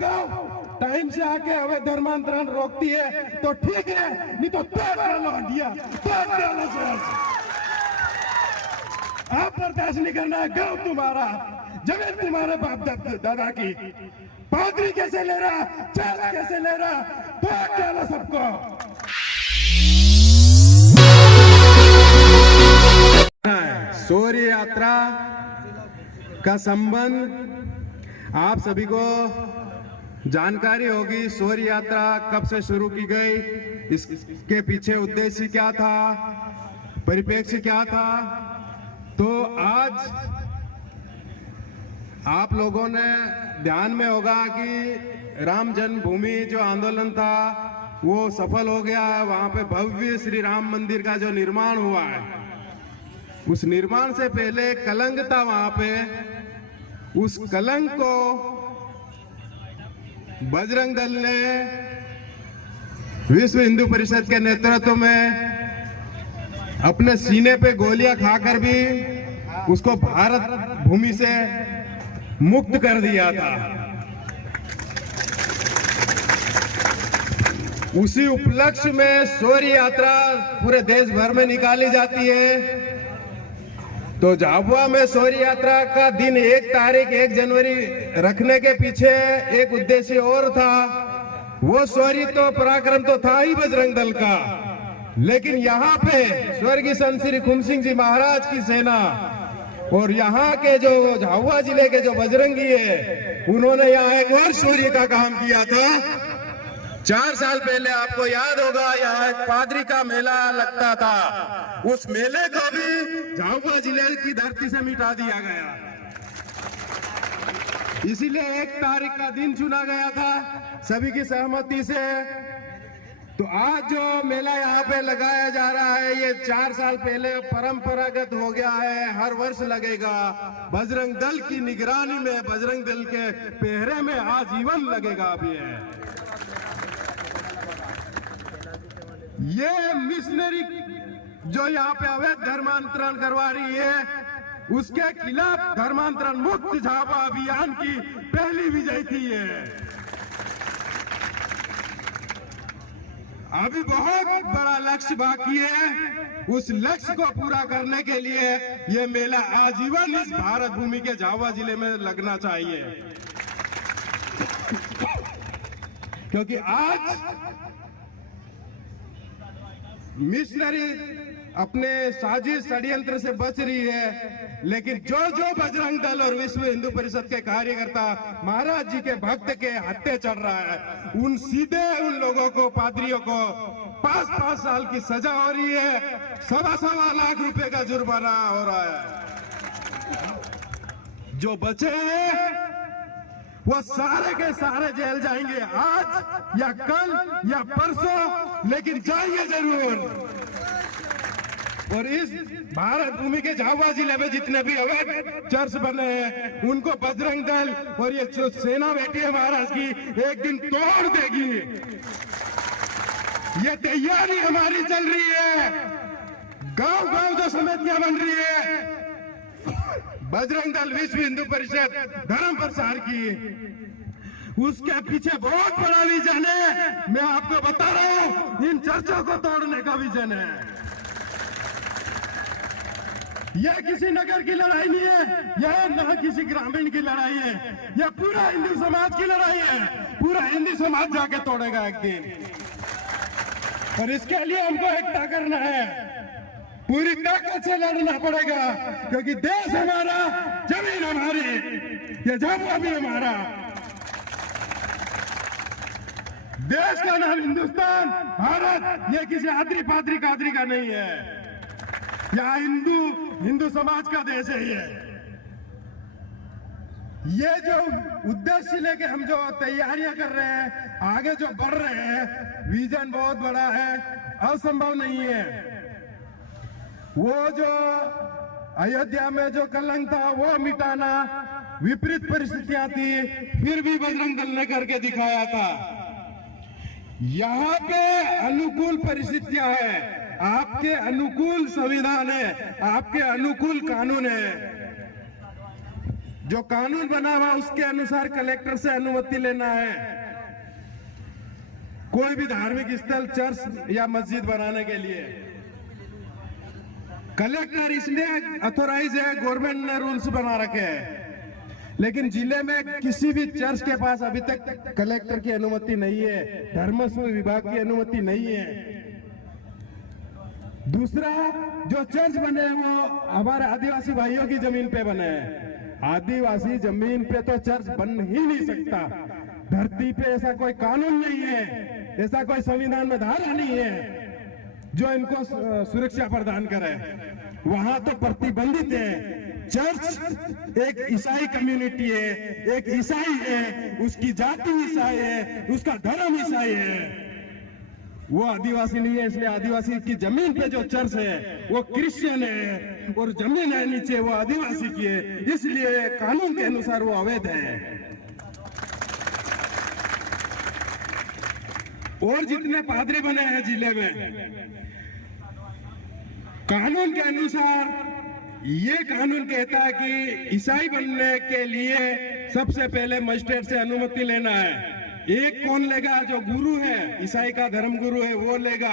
लगाओ, टाइम से आके अवैध धर्मांतरण रोकती है तो ठीक है, नहीं तो तोड़ डालो हड्डियां, तोड़ डालो शहर से। आप बर्दाश्त नहीं करना है। गांव तुम्हारा, जमीन तुम्हारे बाप दादा की, पादरी कैसे ले रहा, चेला कैसे ले रहा, तोड़ डालो सबको। शौर्य यात्रा का संबंध आप सभी को जानकारी होगी। शौर्य यात्रा कब से शुरू की गई, इसके पीछे उद्देश्य क्या था, परिप्रेक्ष्य क्या था। तो आज आप लोगों ने ध्यान में होगा कि राम जन्मभूमि जो आंदोलन था वो सफल हो गया है। वहां पे भव्य श्री राम मंदिर का जो निर्माण हुआ है, उस निर्माण से पहले कलंक था वहां पे। उस कलंक को बजरंग दल ने विश्व हिंदू परिषद के नेतृत्व में अपने सीने पे गोलियां खाकर भी उसको भारत भूमि से मुक्त कर दिया था। उसी उपलक्ष्य में शौर्य यात्रा पूरे देश भर में निकाली जाती है। तो झाबुआ में शौर्य यात्रा का दिन 1 तारीख 1 जनवरी रखने के पीछे एक उद्देश्य और था। वो शौर्य तो पराक्रम तो था ही बजरंग दल का, लेकिन यहाँ पे स्वर्गीय संत श्री खूम सिंह जी महाराज की सेना और यहाँ के जो झाबुआ जिले के जो बजरंगी है, उन्होंने यहाँ एक और शौर्य का काम किया था। 4 साल पहले आपको याद होगा, यहाँ एक पादरी का मेला लगता था। उस मेले को भी झाबुआ जिले की धरती से मिटा दिया गया। इसीलिए 1 तारीख का दिन चुना गया था सभी की सहमति से। तो आज जो मेला यहाँ पे लगाया जा रहा है, ये 4 साल पहले परंपरागत हो गया है, हर वर्ष लगेगा। बजरंग दल की निगरानी में, बजरंग दल के पहरे में आजीवन लगेगा। अभी है ये मिशनरी जो यहाँ पे अवैध धर्मांतरण करवा रही है, उसके खिलाफ धर्मांतरण मुक्त झाबुआ अभियान की पहली विजय थी ये। अभी बहुत बड़ा लक्ष्य बाकी है। उस लक्ष्य को पूरा करने के लिए ये मेला आजीवन इस भारत भूमि के झाबुआ जिले में लगना चाहिए, क्योंकि आज मिशनरी अपने साजिश षड्यंत्र से बच रही है, लेकिन जो बजरंग दल और विश्व हिंदू परिषद के कार्यकर्ता महाराज जी के भक्त के हत्थे चढ़ रहा है, उन सीधे उन लोगों को, पादरियों को 5-5 साल की सजा हो रही है, 1.25 लाख रुपए का जुर्माना हो रहा है। जो बचे हैं वो सारे के सारे जेल जाएंगे, आज या कल या परसों, लेकिन जाएंगे जरूर। और इस भारत भूमि के झाबुआ जिले में जितने भी अवैध चर्च बने हैं, उनको बजरंग दल और ये जो सेना बैठी है महाराज की, एक दिन तोड़ देगी। ये तैयारी हमारी चल रही है। गांव-गांव जो समितियां बन रही है, बजरंग दल, विश्व हिंदू परिषद, धर्म प्रसार की, उसके पीछे बहुत बड़ा विजन है। मैं आपको बता रहा हूं, इन चर्चों को तोड़ने का विजन है। यह किसी नगर की लड़ाई नहीं है, यह न किसी ग्रामीण की लड़ाई है, यह पूरा हिंदू समाज की लड़ाई है। पूरा हिंदू समाज जाके तोड़ेगा एक दिन, और इसके लिए हमको एकता करना है, पूरी ताकत से लड़ना पड़ेगा, क्योंकि देश हमारा, जमीन हमारी, ये झाबुआ भी हमारा। देश का नाम हिंदुस्तान, भारत, ये किसी आदरी पादरी कादरी का नहीं है। यहाँ हिंदू समाज का देश है ये जो उद्देश्य लेके हम जो तैयारियां कर रहे हैं, आगे जो बढ़ रहे हैं, विजन बहुत बड़ा है, असंभव नहीं है। वो जो अयोध्या में जो कलंक था वो मिटाना, विपरीत परिस्थितियां थी, फिर भी बजरंग दल ने करके दिखाया था। यहाँ पे अनुकूल परिस्थितियां हैं, आपके अनुकूल संविधान है, आपके अनुकूल कानून है। जो कानून बना हुआ उसके अनुसार कलेक्टर से अनुमति लेना है कोई भी धार्मिक स्थल, चर्च या मस्जिद बनाने के लिए। कलेक्टर इसलिए अथोराइज है, गवर्नमेंट ने रूल्स बना रखे हैं, लेकिन जिले में किसी भी चर्च के पास अभी तक कलेक्टर की अनुमति नहीं है, धर्मस्व विभाग की अनुमति नहीं है। दूसरा, जो चर्च बने वो हमारे आदिवासी भाइयों की जमीन पे बने हैं। आदिवासी जमीन पे तो चर्च बन ही नहीं सकता। धरती पे ऐसा कोई कानून नहीं है, ऐसा कोई संविधान में धारा नहीं है जो इनको सुरक्षा प्रदान करे। वहां तो प्रतिबंधित है। चर्च एक ईसाई कम्युनिटी है, एक ईसाई है, उसकी जाति ईसाई है, उसका धर्म ईसाई है, वो आदिवासी नहीं है। इसलिए आदिवासी की जमीन पे जो चर्च है वो क्रिश्चियन है और जमीन है नीचे वो आदिवासी की है, इसलिए कानून के अनुसार वो अवैध है। और जितने पादरी बने हैं जिले में, कानून के अनुसार ये कानून कहता है कि ईसाई बनने के लिए सबसे पहले मजिस्ट्रेट से अनुमति लेना है। एक कौन लेगा? जो गुरु है, ईसाई का धर्म गुरु है, वो लेगा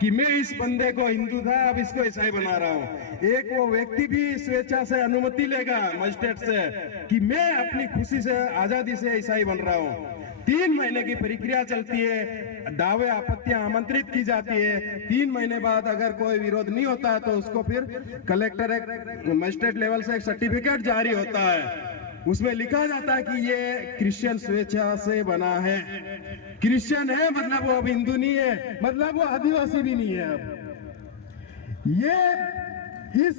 कि मैं इस बंदे को हिंदू था अब इसको ईसाई बना रहा हूँ। एक वो व्यक्ति भी स्वेच्छा से अनुमति लेगा मजिस्ट्रेट से कि मैं अपनी खुशी से, आजादी से ईसाई बन रहा हूँ। 3 महीने की प्रक्रिया चलती है, दावे आपत्तियां आमंत्रित की जाती है। 3 महीने बाद अगर कोई विरोध नहीं होता तो उसको फिर कलेक्टर मजिस्ट्रेट लेवल से एक सर्टिफिकेट जारी होता है, उसमें लिखा जाता है कि ये क्रिश्चियन स्वेच्छा से बना है। क्रिश्चियन है मतलब वो अब हिंदू नहीं है, मतलब वो आदिवासी भी नहीं है। अब ये इस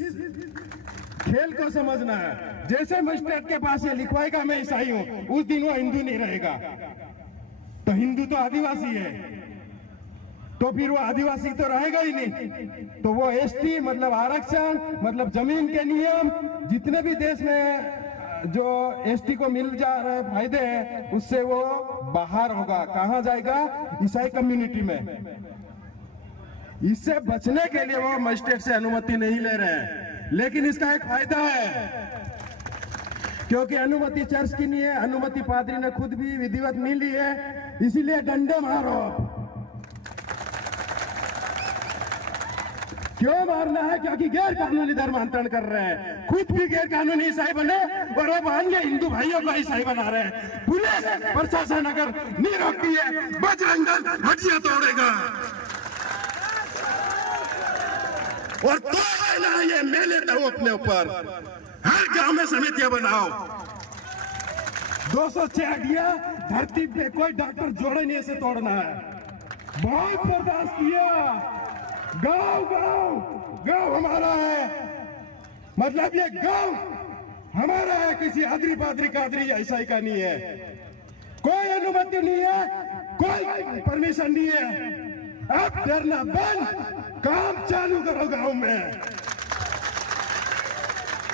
खेल को समझना है। जैसे मजिस्ट्रेट के पास ये लिखवाएगा मैं ईसाई हूं, उस दिन वो हिंदू नहीं रहेगा। तो हिंदू तो आदिवासी है, तो फिर वो आदिवासी तो रहेगा ही नहीं। तो वो एसटी मतलब आरक्षण, मतलब जमीन के नियम, जितने भी देश में जो एसटी को मिल जा रहे फायदे हैं, उससे वो बाहर होगा। कहां जाएगा? ईसाई कम्युनिटी में। इससे बचने के लिए वो मजिस्ट्रेट से अनुमति नहीं ले रहे हैं। लेकिन इसका एक फायदा है, क्योंकि अनुमति चर्च की नहीं है, अनुमति पादरी ने खुद भी विधिवत नहीं ली है, इसीलिए डंडे मारो। क्यों मारना है? क्योंकि गैर कानूनी धर्मांतरण कर रहे हैं, खुद भी गैर कानूनी ईसाई बने और अब अन्य हिंदू भाइयों को ईसाई बना रहे हैं। पुलिस प्रशासन अगर नहीं रोकती है, बजरंग दल हड्डियां तोड़ेगा। और तो ये मैं लेता हूं अपने ऊपर, हर गांव में समितियां बनाओ। 206 हड्डियां धरती पे कोई डॉक्टर जोड़े नहीं, ऐसे तोड़ना है। बहुत बर्दाश्त किया। गांव गांव गांव हमारा है, मतलब ये गांव हमारा है, किसी आदरी पादरी कादरी या ईसाई का नहीं है। कोई अनुमति नहीं है, कोई परमिशन नहीं है। अब डरना बंद, काम चालू करो गांव में।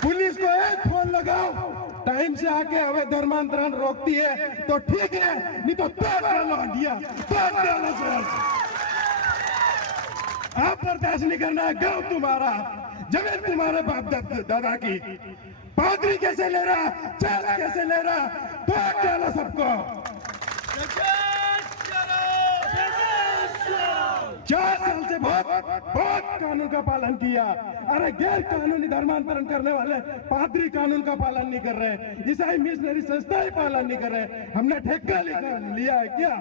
पुलिस को एक फोन लगाओ, टाइम से आके अवैध धर्मांतरण रोकती है तो ठीक है, नहीं तो तोड़ डालो हड्डियां, तोड़ डालो चर्च। आप बर्दाश्त नहीं करना है। गांव तुम्हारा, जमीन तुम्हारे बाप दादा की। पादरी कैसे ले रहा, चर्च कैसे ले रहा, तोड़ डालो सबको। 4 साल से बहुत कानून का पालन किया। अरे गैर कानूनी धर्मांतरण करने वाले पादरी कानून का पालन नहीं कर रहे, ईसाई मिशनरी संस्थाएं पालन नहीं कर रहे। हमने ठेका लिया है क्या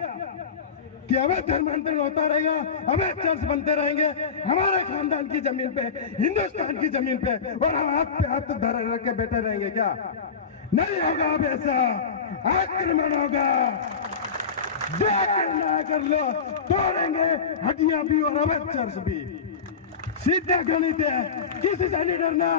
कि अवैध धर्मांतरण होता रहेगा, अवैध चर्च बनते रहेंगे हमारे खानदान की जमीन पे, हिंदुस्तान की जमीन पे, और हम हाथ पे हाथ धर रख के बैठे रहेंगे क्या? नहीं होगा। अब ऐसा आक्रमण होगा। जो करना कर लो, तोड़ेंगे हड्डियां भी और अवैध चर्च भी। सीधा गणित है, किसी से नहीं डरना।